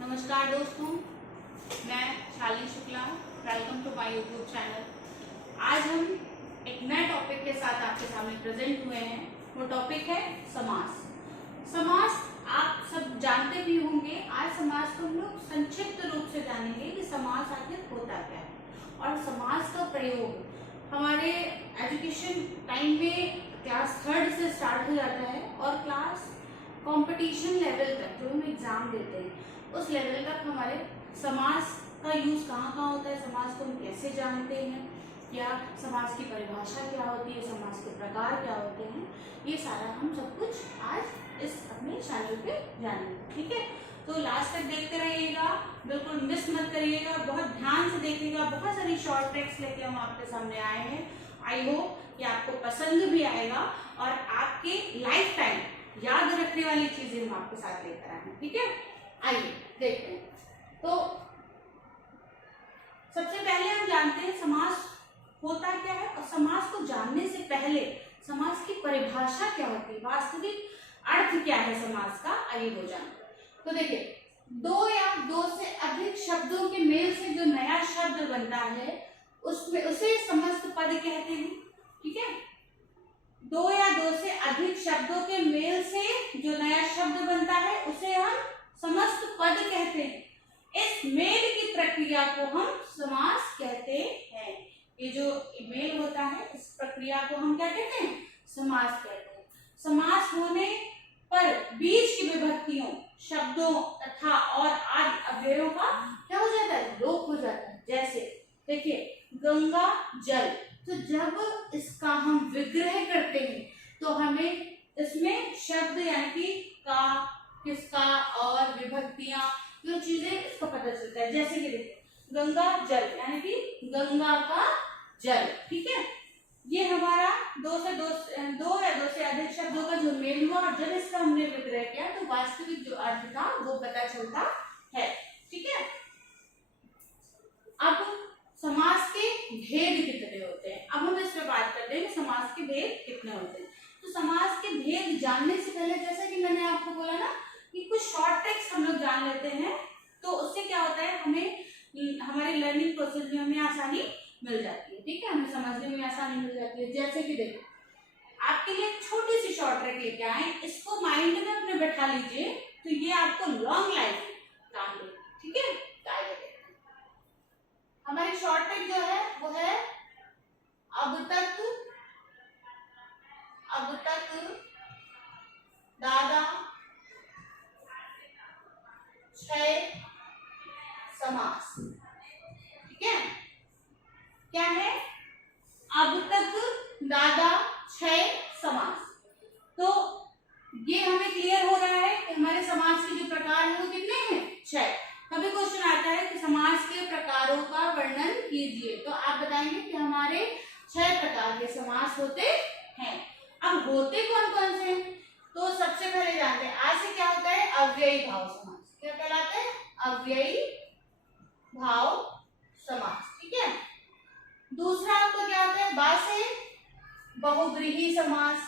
नमस्कार दोस्तों, मैं Shalini Shukla. Welcome to my YouTube channel. आज हम एक नए टॉपिक के साथ आपके सामने प्रेजेंट हुए हैं। वो टॉपिक है समास। समास आप सब जानते भी होंगे। आज समास को हम लोग संक्षिप्त रूप से जानेंगे कि समास आखिर होता क्या है और समास का प्रयोग हमारे एजुकेशन टाइम में क्लास 3 से स्टार्ट हो जाता है और क्लास कंपटीशन लेवल तक जो हम एग्जाम देते हैं उस लेवल तक हमारे समास का यूज कहाँ कहाँ होता है, समास को हम कैसे जानते हैं, या समास की परिभाषा क्या होती है, समास के प्रकार क्या होते हैं, ये सारा हम सब कुछ आज इस अपने चैनल पे जानेंगे। ठीक है, तो लास्ट तक देखते रहिएगा, बिल्कुल मिस मत करिएगा, बहुत ध्यान से देखिएगा। बहुत सारी शॉर्ट ट्रिक्स लेके हम आपके सामने आए हैं। आई होप कि आपको पसंद भी आएगा और आपके लाइफ टाइम याद रखने वाली चीजें हम आपके साथ लेकर आए हैं। ठीक है, आइए देखते हैं। तो सबसे पहले हम जानते हैं समास होता क्या है, और समास को जानने से पहले समास की परिभाषा क्या होती है, वास्तविक अर्थ क्या है समास का, आइए वो जानते हैं। तो देखिए, दो या दो से अधिक शब्दों के मेल से जो नया शब्द बनता है उसमें उसे समस्त पद कहते हैं। ठीक है, दो या दो से अधिक शब्दों के मेल से जो नया शब्द बनता है उसे हम समस्त पद कहते हैं। इस मेल की प्रक्रिया को हम समास कहते हैं। ये जो मेल होता है इस प्रक्रिया को हम क्या कहते हैं, समास कहते हैं। समास होने पर बीच की विभक्तियों, शब्दों तथा और आदि अव्ययों का क्या हो जाता है, लोप हो जाता है। जैसे देखिए, गंगा जल, तो जब इसका हम विग्रह करते हैं तो हमें इसमें शब्द यानी कि का, किसका और विभक्तियां, जो चीजें इसका पता चलता है। जैसे कि देखिए, गंगा जल यानी कि गंगा का जल। ठीक है, ये हमारा दो या दो से अधिक शब्दों का जो मेल हुआ और जब इसका हमने विग्रह किया तो वास्तविक जो अर्थ था वो पता चलता है। ठीक है, अब समास के भेद कितने होते हैं, अब हम इस पे बात करते हैं कि समास के भेद कितने होते हैं। तो समास के भेद जानने से पहले, जैसा कि मैंने आपको बोला ना कि कुछ शॉर्ट ट्रिक्स हम लोग जान लेते हैं, तो उससे क्या होता है, हमें हमारे लर्निंग प्रोसेस में हमें आसानी मिल जाती है। ठीक है, हमें समझने में आसानी मिल जाती है। जैसे कि देखो, आपके लिए एक छोटी सी शॉर्ट ट्रिक लेके आए, इसको माइंड में अपने बैठा लीजिए तो ये आपको लॉन्ग लाइफ काम देगी। ठीक है, हमारी शॉर्ट ट्रिक जो है वो है अब तक दादा छह समास। ठीक है, क्या है, अब तक दादा छह समास। तो ये हमें क्लियर हो रहा है कि हमारे समास के जो प्रकार है वो कितने हैं, 6। कभी क्वेश्चन आता है कि समास के प्रकारों का वर्णन कीजिए, तो आप बताएंगे कि हमारे 6 प्रकार के समास होते हैं। अब होते कौन कौन से हैं, तो सबसे पहले जानते हैं आज से क्या होता है, अव्ययी भाव समास। क्या कहलाता है, अव्ययी भाव समास। ठीक है, दूसरा आपको क्या होता है, बा से बहुव्रीहि समास।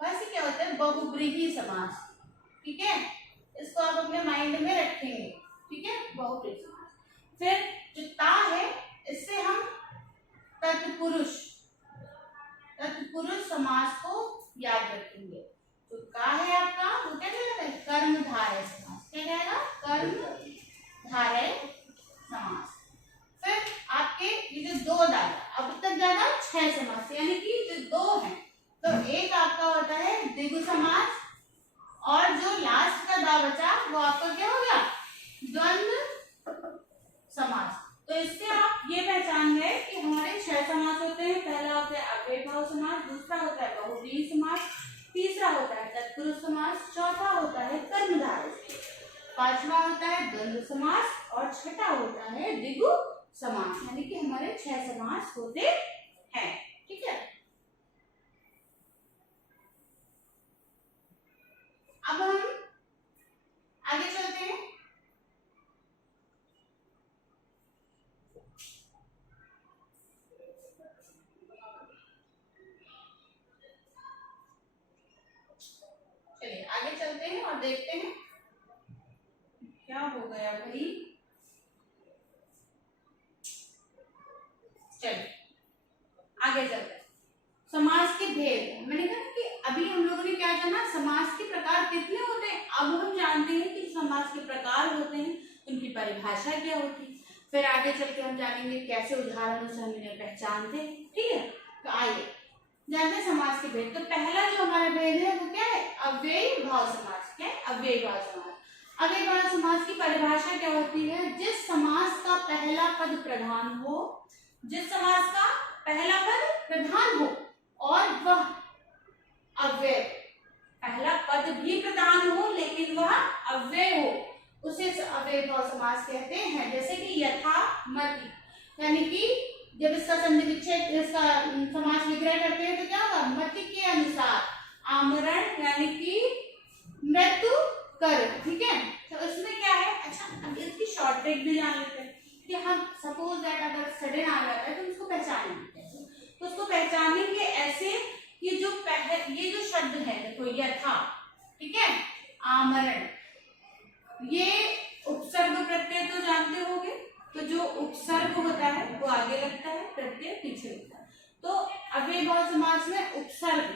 बा से क्या होता है, बहुव्रीहि समास। ठीक है, इसको आप अपने माइंड में रखेंगे। ठीक है, बहुव्रीहि समास। फिर जो ता है, इससे हम तत्पुरुष समास को याद रखेंगे। तो का है आपका, वो क्या कहलाता है, कर्मधारय समास। क्या कहेगा, कर्मधारय समास। फिर आपके ये जो दो दादा, अब तक दादा 6 समास, यानी कि जो दो हैं, तो एक आपका होता है द्विगु समास और जो लास्ट का दा बचा वो आपका क्या हो गया, द्वंद्व समास। तो इससे आप ये पहचान गए कि हमारे 6 समास होते हैं। पहला होता है अव्ययी भाव समास, दूसरा होता है बहुव्रीहि समास, तीसरा होता है तत्पुरुष समास, चौथा होता है कर्मधारय, पांचवा होता है द्वंद्व समास और छठा होता है द्विगु समास। यानी कि हमारे 6 समास होते हैं। ठीक है, अब हम आगे चलते हैं। चलिए आगे चलते हैं और देखते हैं क्या हो गया भाई, चलिए आगे चलते हैं। समास के भेद, मैंने कहा कि अभी हम लोगों ने क्या जाना, समास के प्रकार कितने होते हैं। अब हम जानते हैं कि समास के प्रकार होते हैं, उनकी परिभाषा क्या होती है। फिर आगे चल के हम जानेंगे कैसे उदाहरणों से हम इन्हें पहचानते हैं। ठीक है, तो आइए जानते हैं समास के भेद। तो पहला जो हमारा भेद है वो क्या है, अव्ययी भाव समास। क्या है, अव्ययी भाव समास। अव्ययी भाव समास की परिभाषा क्या होती है, जिस समास का पहला पद प्रधान हो, जिस समास का पहला पद प्रधान हो और वह अव्यय, पहला पद भी प्रधान हो लेकिन वह अव्यय हो, उसे अव्ययी भाव समास कहते हैं। जैसे कि यथा मति, यानी कि जब इसका संधि विच्छेद, इसका समास विग्रह करते हैं तो क्या होगा, मति के अनुसार आमरण यानी कि मृत्यु कर। ठीक है, तो इसमें क्या है, अच्छा अब इसकी शॉर्ट ट्रिक भी जान लेते हैं कि हम सपोज दैट अगर सडन आ जाता है तो उसको पहचानेंगे कैसे। तो उसको पहचानेंगे ऐसे कि जो ये जो शब्द है देखो यथा, ठीक है, आमरण, ये उपसर्ग प्रत्यय तो जानते होंगे, तो जो उपसर्ग होता है वो आगे लगता है, प्रत्यय पीछे लगता है। तो अव्ययी भाव समास में उपसर्ग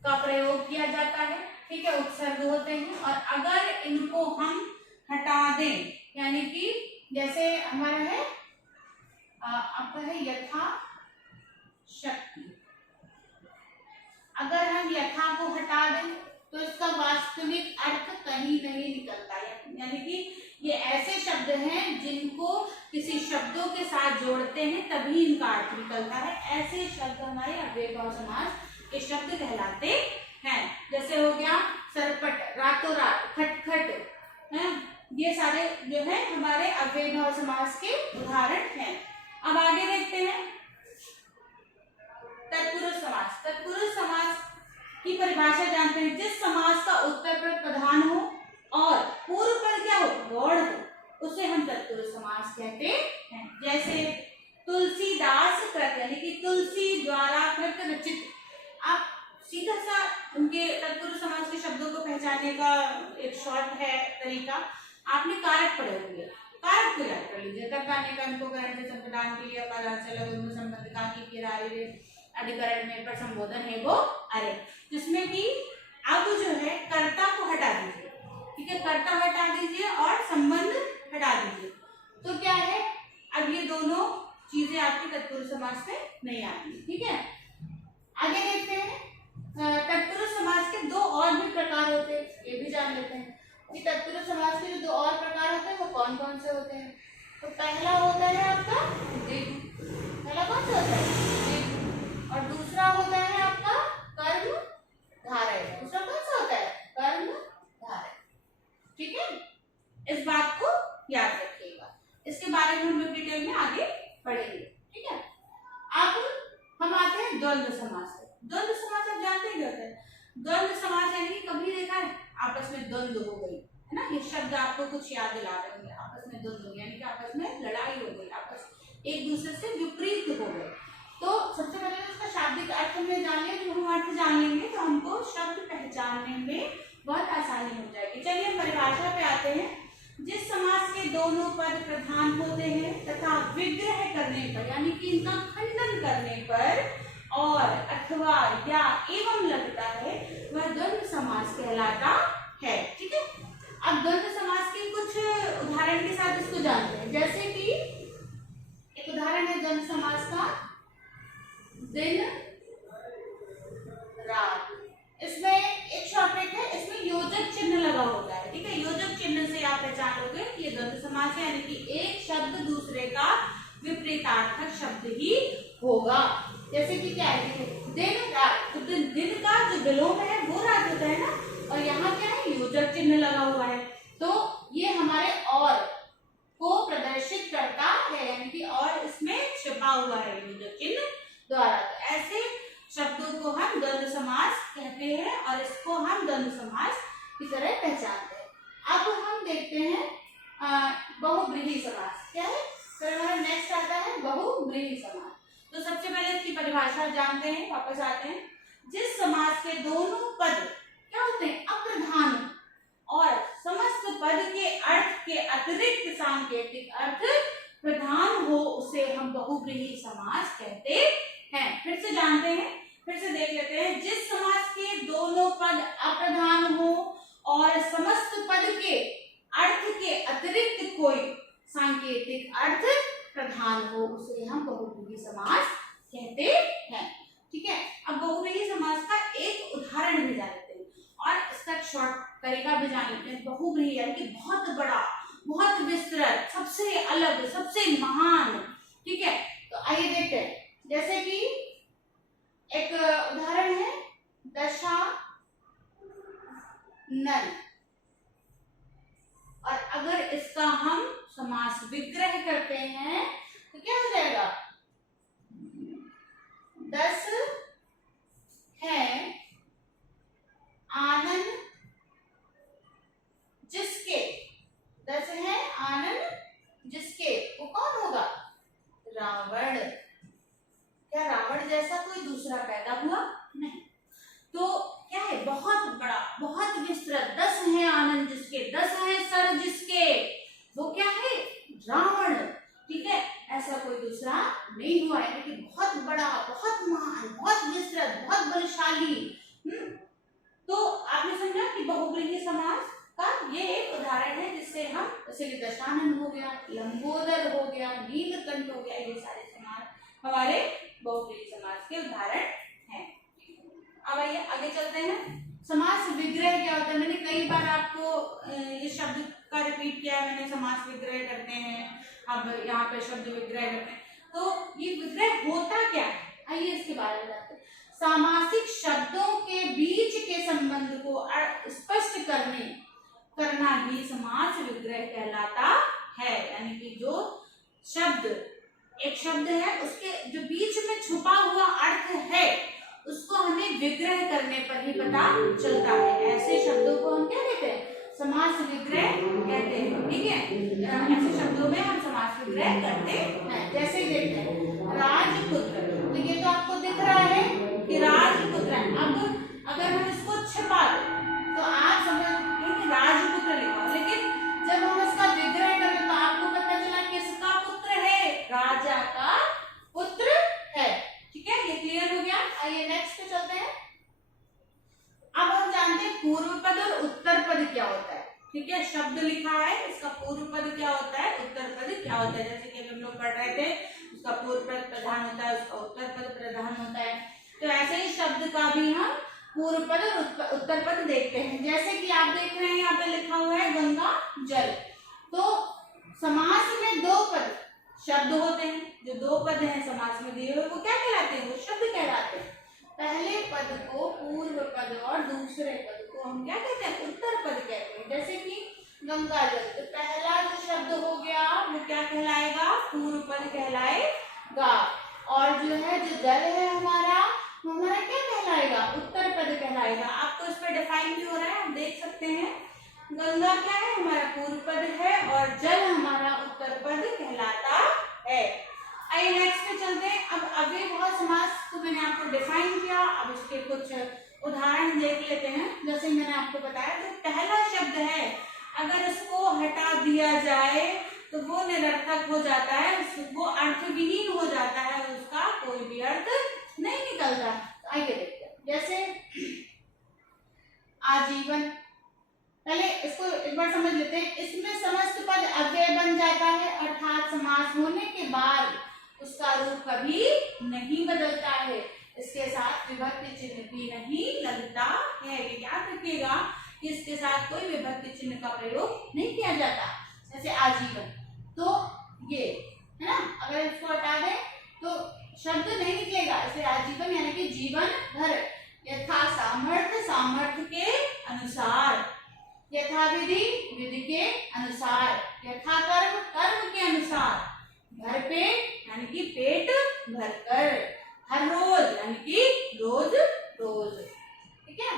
का प्रयोग किया जाता है। ठीक है, उपसर्ग होते हैं और अगर इनको हम हटा दें, यानी कि जैसे हमारा है आपका है यथा शक्ति, अगर हम यथा को हटा दें तो इसका वास्तविक अर्थ कहीं नहीं निकलता है। यानी कि ये ऐसे शब्द हैं जिनको किसी शब्दों के साथ जोड़ते हैं तभी इनका अर्थ निकलता है। ऐसे शब्द हमारे अव्ययी भाव समास के शब्द कहलाते हैं। जैसे हो गया सरपट, रातों रात, खटखट, है, ये सारे जो है हमारे अव्ययी भाव समास के उदाहरण हैं। अब आगे देखते हैं तत्पुरुष समास। तत्पुरुष समास की परिभाषा जानते हैं, जिस समास का उत्तर पद प्रधान हो और पूर्व पद क्या हो, गौड़ हो, उसे हम तत्पुरुष समास कहते हैं। जैसे तुलसीदास कृत, यानी कि तुलसी द्वारा कृत रचित। आप सीधा सा उनके तत्पुरुष समास के शब्दों को पहचानने का एक शॉर्ट है तरीका, आपने कारक पढ़े होंगे, कारक को याद कर लीजिए। कर्ताने कर्म को करण से संप्रदान के लिए अपराध संबंध का की अधिकरण में पर संबोधन है वो अरे, जिसमें कि अब जो है कर्ता को हटा दीजिए। ठीक है, कर्ता हटा दीजिए और संबंध हटा दीजिए, तो क्या है, अब ये दोनों चीजें आपके तत्पुरुष समास में नहीं आती। ठीक है, आगे देखते हैं तत्पुरुष समास के दो और भी प्रकार होते हैं, ये भी जान लेते हैं कि तत्पुरुष समास के जो दो और प्रकार होते हैं वो कौन कौन से होते हैं। तो पहला होता है आपका द्विगु, पहला कौन सा होता है, और दूसरा होता है आपका कर्म धारय। दूसरा कौन सा होता है, कर्म धारय। ठीक है, इस बात को याद रखिएगा, इसके बारे में हम लोग डिटेल में आगे पढ़ेंगे। ठीक है, अब हम आते हैं द्वंद्व समास। द्वंद्व समास आप जानते हैं क्या होता है, द्वंद्व समास यानी कभी देखा है आपस में द्वंद्व हो गई है ना, ये शब्द आपको कुछ याद दिला रहे होंगे, आपस में द्वंद्व यानी कि आपस में लड़ाई हो गई, आपस एक दूसरे से विपरीत हो गए। तो सबसे पहले उसका शाब्दिक अर्थ में जान लिया, जब हम अर्थ जान लेंगे तो हमको शब्द पहचानने में बहुत आसानी हो जाएगी। चलिए हम परिभाषा पे आते हैं। जिस समास के दोनों पद प्रधान होते हैं तथा विग्रह करने पर, यानी कि इनका खंडन करने पर और अथवा या एवं लगता है, वह द्वंद्व समास कहलाता है। ठीक है, अब द्वंद्व समास के कुछ उदाहरण के साथ इसको जानते हैं। जैसे कि एक उदाहरण है द्वंद्व समास का, दिन रात। इसमें एक शॉर्ट ट्रिक है, इसमें योजक चिन्ह लगा होता है। ठीक है, योजक चिन्ह से आप पहचान लोगे कि ये द्वंद्व समास है, यानी कि एक शब्द दूसरे का विपरीतार्थक शब्द ही होगा। जैसे कि क्या है, दिन रात, तो दिन का जो विलोम है वो रात होता है ना, और यहाँ क्या है, योजक चिन्ह लगा हुआ है, तो ये हमारे और को प्रदर्शित करता है, यानी कि और इसमें छिपा हुआ है योजक चिन्ह द्वारा। तो ऐसे शब्दों को हम द्वंद्व समास कहते हैं और इसको हम द्वंद्व समास की तरह पहचानते हैं। अब हम देखते हैं बहुब्रीहि समास। क्या है, फिर हमारा नेक्स्ट आता है बहुब्रीहि समास। तो सबसे पहले इसकी परिभाषा जानते हैं, वापस आते हैं। जिस समास के दोनों पद क्या होते हैं, अप्रधान और समस्त पद के अर्थ के अतिरिक्त सांकेतिक अर्थ प्रधान हो उसे हम बहुव्रीहि समास कहते हैं। फिर से जानते हैं, फिर से देख लेते हैं। जिस समास के दोनों पद अप्रधान हो और समस्त पद के अर्थ के अतिरिक्त कोई सांकेतिक अर्थ प्रधान हो उसे हम बहुव्रीहि समास कहते हैं। ठीक है, अब बहुव्रीहि समास का एक उदाहरण भी जानते हैं और इसका शॉर्ट तरीका भी जान लेते हैं। बहुव्रीहि यानी कि बहुत बड़ा, बहुत विस्तृत, सबसे अलग, सबसे महान। ठीक है, तो आइए देखते हैं। जैसे कि एक उदाहरण है दशानन, और अगर इसका हम समास विग्रह करते हैं तो क्या हो जाएगा? 10 है आनन जिसके, 10 है आनन जिसके, वो कौन होगा? रावण। क्या रावण जैसा कोई दूसरा पैदा हुआ? नहीं। तो क्या है? बहुत बड़ा, बहुत विस्तृत। 10 है आनंद जिसके, 10 है सर जिसके, वो क्या है? रावण। ठीक है, ऐसा कोई दूसरा नहीं हुआ, यानी कि बहुत बड़ा, बहुत महान, बहुत विस्तृत, बहुत बलशाली। तो आपने समझा कि बहुव्रीहि समास का ये एक उदाहरण है जिससे हम, जैसे कि दशानन हो गया, लंबोदर हो गया, नीलकंठ हो गया, ये सारे समास हमारे बहुव्रीहि समास के उदाहरण हैं। अब आइए आगे चलते हैं। समास विग्रह क्या होता है? मैंने कई बार आपको ये शब्द का रिपीट किया है, मैंने समास विग्रह करते हैं, अब यहाँ पे शब्द विग्रह करते हैं। तो ये विग्रह होता क्या है? आइए इसके बारे में जानते हैं। सामासिक शब्दों के बीच के संबंध को स्पष्ट करना ही समास विग्रह कहलाता है। यानी कि जो शब्द, एक शब्द है, उसके जो बीच में छुपा हुआ अर्थ है उसको हमें विग्रह करने पर ही पता चलता है। ऐसे शब्दों को हम क्या कहते हैं? समास विग्रह कहते हैं। ठीक है, ऐसे शब्दों में हम समास विग्रह करते हैं। जैसे देखते हैं राजपुत्र, तो ये तो आपको दिख रहा है कि राजपुत्र है। अब अगर हम इसको छिपा दें तो आप समझेंगे कि राजपुत्र लिखा, लेकिन जब हम इसका विग्रह करें तो आपको पता चला किसका पुत्र है? राजा का पुत्र है। ठीक है, ये क्लियर हो गया। आइए नेक्स्ट पे चलते हैं। अब हम जानते हैं पूर्व पद और उत्तर पद क्या होता है। ठीक है, शब्द लिखा है, इसका पूर्व पद क्या होता है, उत्तर पद क्या होता है। जैसे कि हम लोग पढ़ रहे थे, उसका पूर्व पद प्रधान होता है, उसका उत्तर पद प्रधान होता है। तो ऐसे ही शब्द का भी हम पूर्व पद और उत्तर पद देखते हैं। जैसे कि आप देख रहे हैं यहाँ पे लिखा हुआ है गंगा जल। तो समास में 2 पद शब्द होते हैं। जो 2 पद हैं समास में दिए हुए वो क्या कहलाते हैं? वो शब्द कहलाते हैं। पहले पद को पूर्व पद और दूसरे पद को हम क्या कहते हैं? उत्तर पद कहते हैं। जैसे कि गंगा जल, तो पहला जो शब्द हो गया वो क्या कहलाएगा? पूर्व पद कहलाएगा। और जो है जो जल है हमारा, वो हमारा क्या कहलाएगा? उत्तर पद कहलाएगा। आपको इस पर डिफाइन भी हो रहा है, आप देख सकते हैं। गंगा क्या है? हमारा पूर्व पद है और जल हमारा उत्तर पद कहलाता है। आइए नेक्स्ट पे चलते हैं। अब अव्ययभाव समास तो मैंने आपको डिफाइन किया, अब उसके कुछ उदाहरण देख लेते हैं। जैसे मैंने आपको बताया, जो पहला शब्द है अगर उसको हटा दिया जाए तो वो निरर्थक हो जाता है, वो अर्थविहीन हो जाता है, उसका कोई भी अर्थ नहीं निकलता। तो आइए देखते हैं। जैसे आजीवन, पहले इसको एक बार समझ लेते हैं। इसमें समस्त पद अव्यय बन जाता है, अर्थात समास होने के बाद उसका रूप कभी नहीं बदलता है। इसके साथ विभक्ति चिन्ह भी नहीं लगता है। ये याद रखिएगा कि इसके साथ कोई विभक्ति चिन्ह का प्रयोग नहीं किया जाता। जैसे आजीवन, तो ये है ना, अगर इसको हटा दें तो शब्द नहीं निकलेगा। इसे आजीवन यानी कि जीवन भर। यथा सामर्थ्य, सामर्थ्य के अनुसार। यथा विधि, विधि के अनुसार। यथा कर्म, कर्म के अनुसार। भर पेट यानी कि पेट भरकर। हर रोज यानी कि रोज रोज। ठीक है।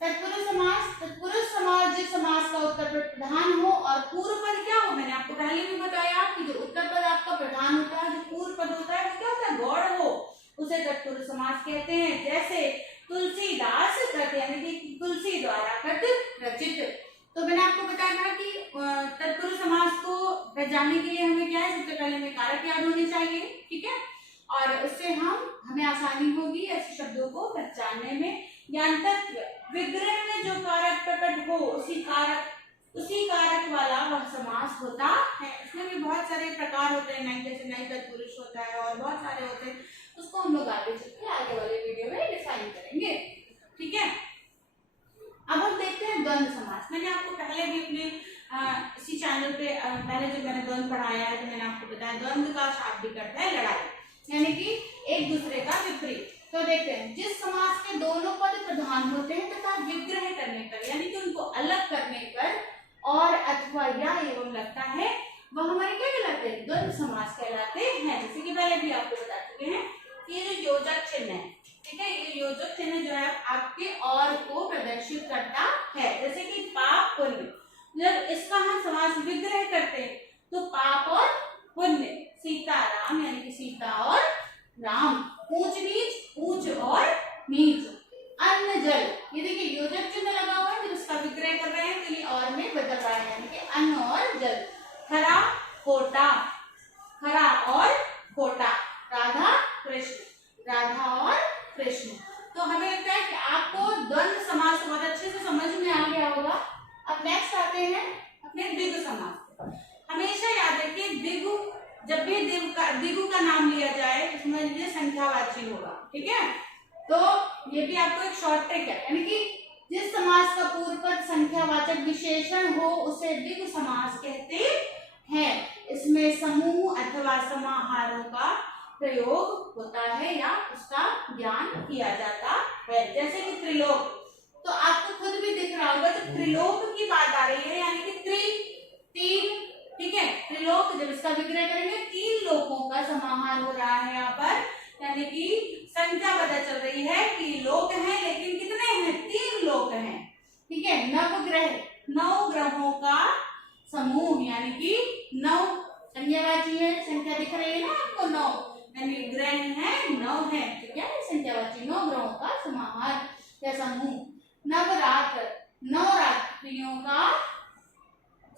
तत्पुरुष समास, तत्पुरुष समास जिस समास का उत्तर पद प्रधान हो और पूर्व पद क्या हो, मैंने आपको पहले भी बताया कि जो उत्तर पद आपका प्रधान होता है, जो पूर्व पद होता है वो क्या होता है? गौड़ हो, उसे तत्पुरुष समास कहते हैं। जैसे तुलसीदास कृत यानी कि तुलसी द्वारा कृत रचित। तो मैंने आपको बताया था कि जानने के लिए हमें क्या है, सबसे पहले हमें कारक याद होने चाहिए, ठीक है, और उससे हमें आसानी होगी ऐसे शब्दों को पहचानने में। ज्ञानतत्व, विग्रह में जो कारक प्रकट हो उसी कारक वाला वह समास होता है। इसमें भी बहुत सारे प्रकार होते हैं, जैसे नई तत्पुरुष होता है और बहुत सारे होते हैं, उसको हम लोग आगे चल के आगे वाले वीडियो में डिफाइन करेंगे, ठीक है। अब हम देखते हैं द्वंद्व समास। मैंने आपको पहले भी अपने इसी चैनल पे पहले जब मैंने द्वंद्व पढ़ाया है तो मैंने आपको बताया द्वंद्व का शाब्दिक अर्थ है लड़ाई, यानी कि एक दूसरे का विपरीत। तो देखते हैं, जिस समास के दोनों पद प्रधान होते हैं तथा विग्रह करने पर, यानी कि उनको अलग करने पर और अथवा या एवं लगता है, वह हमारे क्या कहलाते हैं, द्वंद्व समास कहलाते हैं। जैसे कि पहले भी आपको बता चुके हैं कि ये जो योजक चिन्ह है, ठीक है, ये योजक चिन्ह जो है आपके और को प्रदर्शित करता है। जैसे कि पाप पुण्य, जब इसका हम समास विग्रह करते हैं तो पाप और पुण्य, सीता राम यानी कि सीता और राम, ऊंच नीच ऊंच और नीच, अन्न जल, ये देखिए योजक चिन्ह लगा हुआ है, जब इसका विग्रह कर रहे हैं तो ये और में बदल रहा है, यानी कि अन्न और जल। खरा खोटा, खरा और खोटा, राधा कृष्ण, राधा और कृष्ण। तो हमें लगता है कि आपको द्वंद्व समास बहुत अच्छे से समझ में आ गया होगा। अब नेक्स्ट आते हैं अपने द्विगु समास। हमेशा याद रखिए द्विगु, जब भी द्विगु का नाम लिया जाए तो समझ लीजिए संख्यावाची होगा, ठीक है। तो ये भी आपको एक शॉर्ट ट्रिक है, यानी कि जिस समास का पूर्व पद संख्यावाचक विशेषण हो उसे द्विगु समास कहते हैं। इसमें समूह अथवा समाहारों का प्रयोग होता है या उसका ज्ञान किया जाता है। जैसे कि त्रिलोक, तो आपको खुद भी दिख रहा होगा, तो त्रिलोक की बात आ रही है, यानी कि तीन, ठीक है। त्रिलोक, जब इसका विग्रह करेंगे तीन लोकों का समाहार हो रहा है यहाँ पर, यानी कि संख्या पता चल रही है कि लोक हैं, लेकिन कितने हैं, 3 लोक हैं, ठीक है। नवग्रह, 9 ग्रहों का समूह, यानी कि 9 संख्यावाची है, संख्या दिख रही है ना आपको, 9 यानी ग्रह है, 9 है, ठीक है, संख्यावाची 9 ग्रहों का समाहार या समूह। नवरात्र, 9 रात्रियों का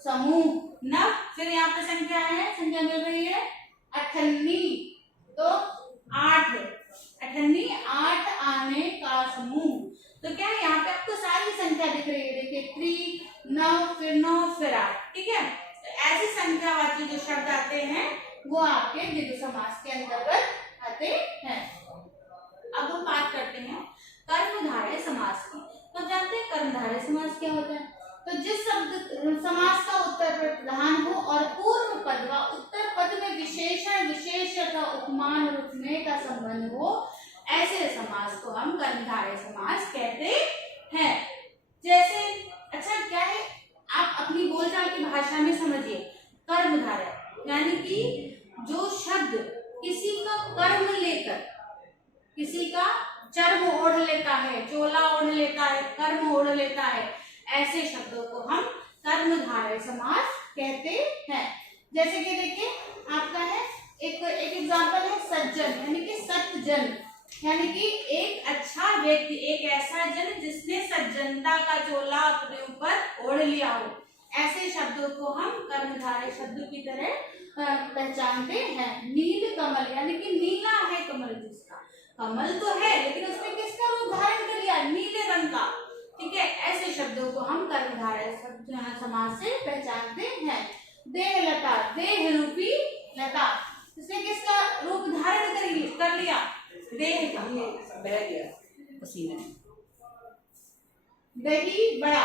समूह, नव, फिर यहाँ पे संख्या है, संख्या मिल रही है, अठन्नी, तो 8, अठन्नी 8 आने का समूह। तो क्या है, यहाँ पे आपको सारी संख्या दिख रही है, देखिए 3, 9, फिर 9, फिर 8, ठीक है। तो ऐसे संख्यावाची जो शब्द आते हैं वो आपके द्विगु समास के अंतर्गत आते हैं। अब हम बात करते हैं कर्मधारय समास की। तो जानते हैं कर्मधारय समास क्या होता है। तो जिस शब्द समास का उत्तर पद प्रधान हो और पूर्व पद व उत्तर पद में विशेषण विशेष तथा उपमान रूप में का संबंध हो, ऐसे समास को हम कर्मधारय समास कहते हैं। जैसे, अच्छा क्या है, आप अपनी बोलचाल की भाषा में समझिए, कर्मधारय यानी कि जो शब्द किसी का कर्म लेकर, किसी का चर्म ओढ़ लेता है, चोला ओढ़ लेता है, कर्म ओढ़ लेता है, ऐसे शब्दों को हम कर्मधारय समास कहते हैं। जैसे कि देखिए आपका है एक एग्जांपल है सज्जन, यानी कि सत्जन, यानी कि एक अच्छा व्यक्ति, एक ऐसा जन जिसने सज्जनता का चोला अपने ऊपर ओढ़ लिया हो, ऐसे शब्दों को हम कर्मधारय शब्दों की तरह पहचानते हैं। नील कमल, यानी कि नीला है कमल, जिसका कमल तो है लेकिन उसने किसका रूप धारण कर लिया, नीले रंग का, ठीक है। ऐसे शब्दों को हम कर्मधारय समास से पहचानते हैं। देहलता, देह रूपी लता, इसने किसका रूप धारण कर लिया, देह का, बह गया पसीने में। दही बड़ा,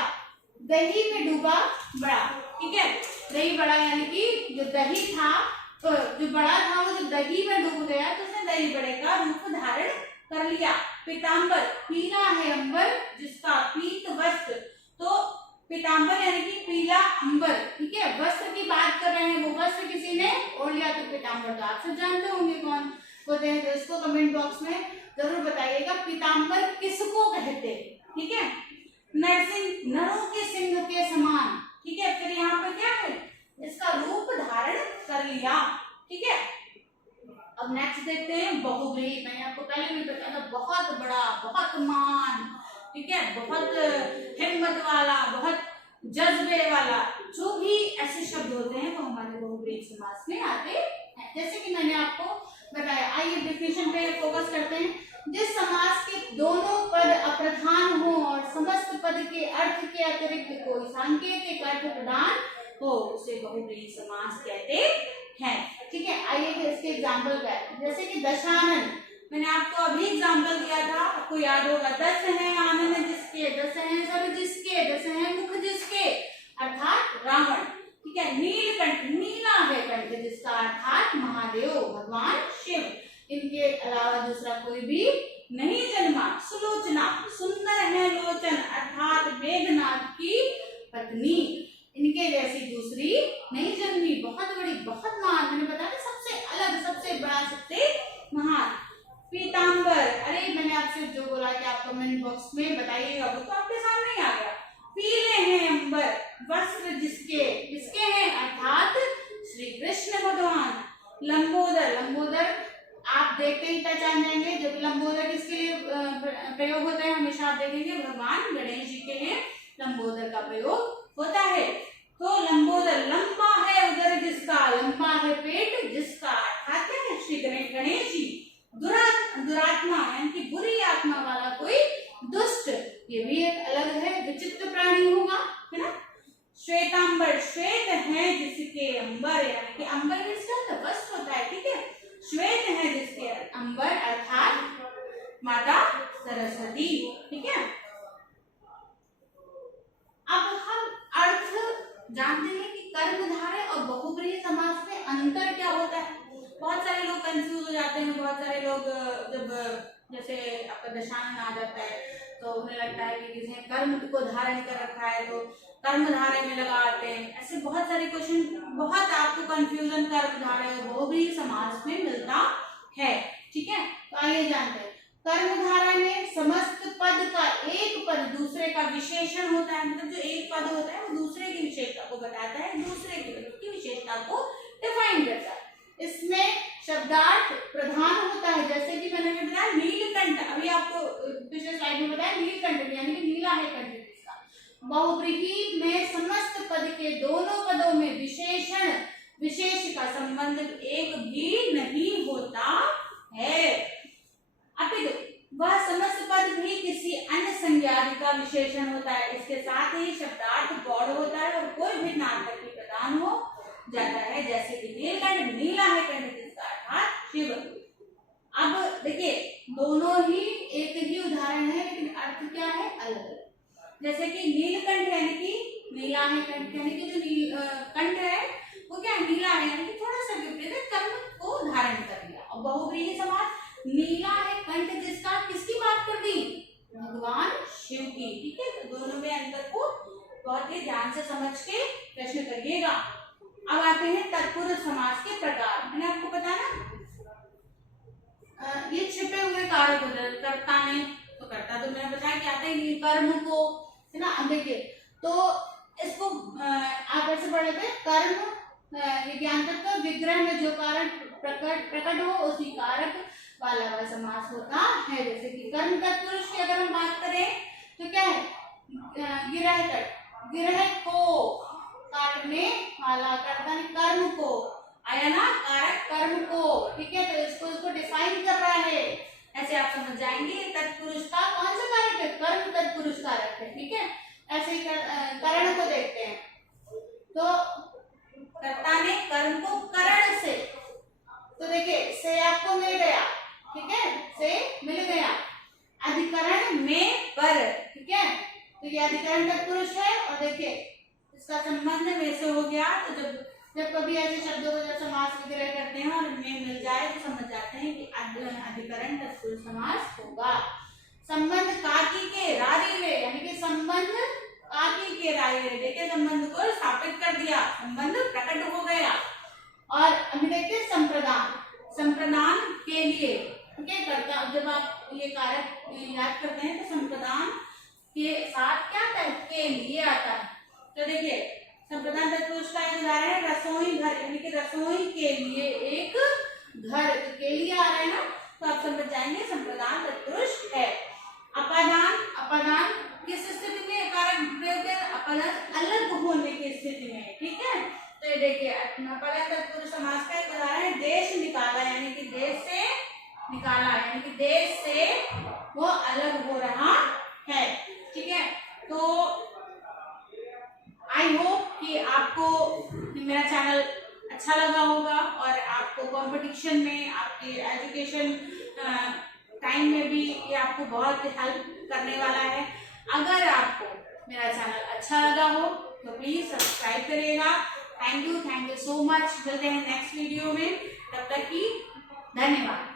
दही में डूबा बड़ा, ठीक है। दही बड़ा यानी कि जो दही था, तो जो बड़ा था वो जो दही में डूब गया तो उसने दही बड़े का रूप धारण कर लिया। पीतांबर, पीला है अंबर जिसका पीत वस्त्र, तो पीतांबर यानी कि पीला अंबर, ठीक है। वस्त्र की बात कर रहे हैं, वो वस्त्र किसी ने ओढ़ लिया तो पीतांबर, तो आप सब जानते होंगे कौन होते हैं, तो इसको कमेंट बॉक्स में जरूर बताइएगा पीतांबर किसको कहते हैं, ठीक है। नरसिंह, नरों के सिंह के समान, ठीक है। फिर यहाँ पर क्या है, इसका रूप धारण कर लिया, ठीक है। अब नेक्स्ट देखते हैं बहुव्रीहि। मैंने आपको पहले भी बताया था, बहुत बड़ा, बहुत मान, ठीक है, बहुत हिम्मत वाला, बहुत जज्बे वाला, जो भी ऐसे शब्द होते हैं वो हमारे बहुब्रीहि समास में आते हैं। जैसे कि मैंने आपको बताया, आइए डेफिनेशन पे फोकस करते हैं। जिस समास के दोनों पद अप्रधान हो और समस्त पद के अर्थ के अतिरिक्त कोई सांकेतिक अर्थ प्रदान हो उसे बहुब्रीहि समास कहते हैं। ठीक है, आइए इसके एग्जाम्पल क्या है। जैसे कि दशानन, मैंने आपको अभी एग्जाम्पल दिया था, आपको याद होगा। दस है आनन जिसके, दस है सर जिसके, दस है मुख जिसके अर्थात रावण। ठीक है, नीलकंठ, नीला है कंठ जिसका अर्थात महादेव भगवान शिव, इनके अलावा दूसरा कोई भी नहीं जन्मा। सुलोचना, सुंदर है लोचन अर्थात मेघनाथ की पत्नी, इनके जैसी दूसरी नहीं जन्मी। बहुत बड़ी, बहुत महान, मैंने बताया सबसे अलग, सबसे बड़ा, सबसे महान। पीतांबर, अरे मैंने आपसे जो बोला कि आप कमेंट बॉक्स में बताइएगा वो तो आपके सामने ही आ गया। पीले हैं अंबर वस्त्र जिसके, किसके हैं अर्थात श्री कृष्ण भगवान। लंबोदर, लंबोदर आप देखते ही पहचान जाएंगे। जब लंबोदर किसके लिए प्रयोग होता है, हमेशा आप देखेंगे भगवान गणेश जी के लिए लंबोदर का प्रयोग होता है। तो लंबोदर, लंबा है उदर जिसका, लंबा है पेट जिसका अर्थात है श्री गणेश जी। दुरात्मा यानी कि बुरी आत्मा वाला कोई दुष्ट, ये भी एक अलग है, विचित्र प्राणी होगा, है ना। श्वेतांबर, श्वेत है जिसके अंबर, यानी कि अंबर इसका वस्त्र होता है। ठीक है, श्वेत है जिसके अंबर अर्थात माता सरस्वती। ठीक है, अब हम अर्थ जानते हैं कि कर्मधारय और बहुब्रीहि समास में अंतर क्या होता है। बहुत सारे लोग कंफ्यूज हो जाते हैं। बहुत सारे लोग जब जैसे आपका दशानन आ जाता है तो उन्हें लगता है कि किसी कर्म को धारण कर रखा है तो कर्म धारय में लगाते हैं। ऐसे बहुत सारे क्वेश्चन, बहुत आपको कंफ्यूजन कर्म धारय और बहुब्रीहि समास में मिलता है। ठीक है, तो आइए जानते हैं। कर्मधारय में समस्त पद का एक पद दूसरे का विशेषण होता है, मतलब जो एक पद होता है वो दूसरे की विशेषता को बताता है, दूसरे की विशेषता को डिफाइन करता है। इसमें शब्दार्थ प्रधान होता है, जैसे कि मैंने बताया नीलकंठ, अभी आपको पिछले स्लाइड में बताया नीलकंठ यानी कि नीला है कंठ जिसका। बहुब्रीहि में समस्त पद के दोनों पदों में विशेषण विशेष का संबंध एक भी नहीं होता है, अपितु वह समस्त पद भी किसी अन्य संज्ञादि का विशेषण होता है। इसके साथ ही शब्दार्थ गौड़ होता है और कोई भिन्नांतर भी प्रदान हो जाता है, जैसे कि नीलकंठ, नीला है कंठ जिसका अर्थात शिव। अब देखिए दोनों ही एक ही उदाहरण है लेकिन अर्थ क्या है अलग। जैसे कि नीलकंठ यानी कि नीला है कंठ, यानी कि जो कंठ है वो क्या नीला है यानी कि थोड़ा सा विपरीत कर्म को धारण कर लिया। और बहुब्रीहि समास नीला है कंठ जिसका, किसकी बात कर दी, भगवान शिव की। ठीक है, तो दोनों में अंतर को बहुत ही ध्यान से समझ के प्रश्न करिएगा। अब आते हैं तत्पुरुष समास के प्रकार। मैंने आपको बताया ना ये छिपे हुए कारक कर्ता में, तो कर्ता तो मैंने बताया कि आते हैं कर्म को, है ना। अब देखिए तो इसको आप ऐसे पढ़ लेते हैं, कर्म विज्ञान तत्व विग्रह में जो कारक प्रकट हो उसी कारक वाला वह समास होता है। जैसे कि कर्म तत्पुरुष की अगर हम बात करें तो क्या है, गिरह तट, गिरह को काटने वाला, कर्ता ने कर्म को, आया ना कारक कर्म को। ठीक है, तो इसको डिफाइन कर रहा है, ऐसे आप समझ जाएंगे। तत्पुरुष का कौन सा कारक है, कर्म तत्पुरुष कारक है। ठीक है, ऐसे ही करण को देखते हैं तो कर्ता ने कर्म को करण से, तो देखिए से आपको मिल गया, ठीक है, से मिल गया, अधिकरण में पर। ठीक है, तो ये अधिकरण तत्पुरुष है और देखिए इसका संबंध में से हो गया। तो जब कभी ऐसे शब्दों को जब समास विग्रह करते हैं और में मिल जाए तो समझ जाते हैं कि अधिकरण तत्पुरुष समास होगा। संबंध काकी के रारी रे, यानी कि संबंध काकी के रारी रे, देखिए संबंध को स्थापित कर दिया, संबंध प्रकट हो गया। और अभी देखते हैं संप्रदान, संप्रदान के लिए। ठीक है, करता जब आप ये कारक याद करते हैं तो संप्रदान के साथ क्या आता है, के लिए आता है। तो देखिए संप्रदान तत्पुरुष का एक उदाहरण है रसोई घर, यानी कि रसोई के लिए एक घर, के लिए आ रहा है ना, तो आप समझ जाएंगे संप्रदान तत्पुरुष है। अपादान, अपादान किस स्थिति में कारक प्रयोग किया, पदंत अलग होने की स्थिति में है, ठीक है। तो ये देखिए पदंत तत्पुरुष समास का एक उदाहरण है देश निकाला, यानी कि देश से निकाला, यानी कि देश से वो अलग हो रहा है, ठीक है। तो आई होप कि आपको मेरा चैनल अच्छा लगा होगा और आपको कंपटीशन में, आपके एजुकेशन टाइम में भी ये आपको बहुत हेल्प करने वाला है। अगर आपको मेरा चैनल अच्छा लगा हो तो प्लीज सब्सक्राइब करिएगा। Thank you so much. मिलते हैं नेक्स्ट वीडियो में, तब तक की धन्यवाद।